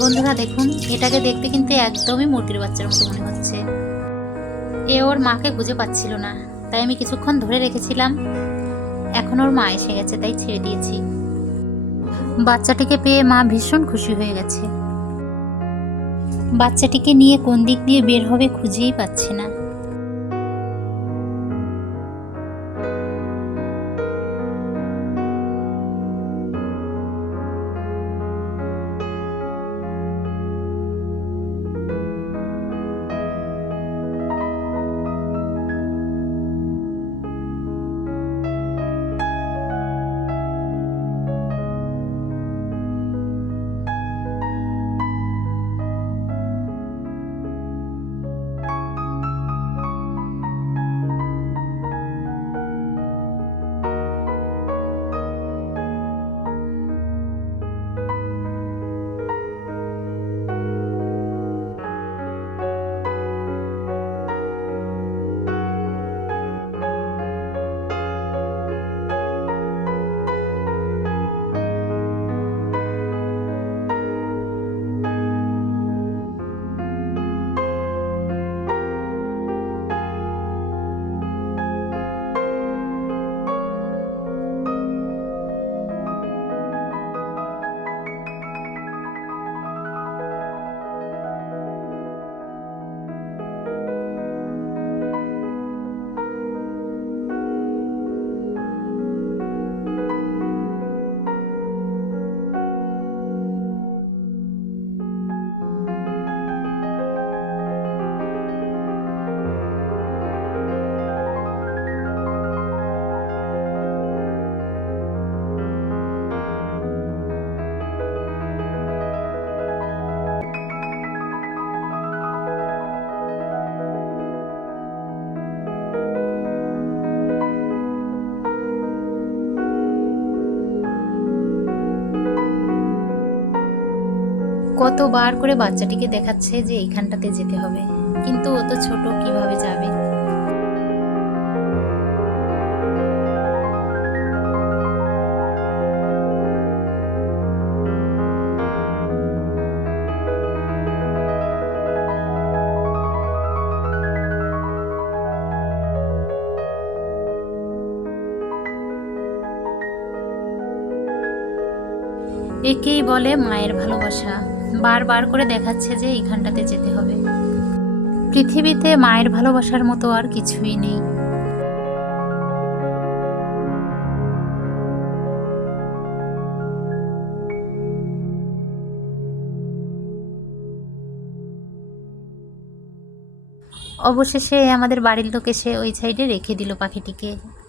বন্ধুরা, দেখুন, এটাকে দেখতে কিন্তু একদমই মুরগির বাচ্চার মতো মনে হচ্ছে। এ ওর মাকে খুঁজে পাচ্ছিল না, তাই আমি কিছুক্ষণ ধরে রেখেছিলাম। এখন ওর মা এসে গেছে, তাই ছেড়ে দিয়েছি। বাচ্চাটিকে পেয়ে মা ভীষণ খুশি হয়ে গেছে। বাচ্চাটিকে নিয়ে কোন দিক দিয়ে বের হবে খুঁজেই পাচ্ছে না। কতবার করে বাচ্চাটিকে দেখাচ্ছে যে এইখানটাতে যেতে হবে। কিন্তু ও তো ছোট কীভাবে যাবে? একেই বলে মায়ের ভালোবাসা। বারবার করে দেখাচ্ছে যে এইখানটাতে যেতে হবে। পৃথিবীতে মায়ের ভালোবাসার মতো আর কিছুই নেই। অবশেষে আমাদের বাড়ির লোক এসে ওই সাইডে রেখে দিল পাখিটিকে।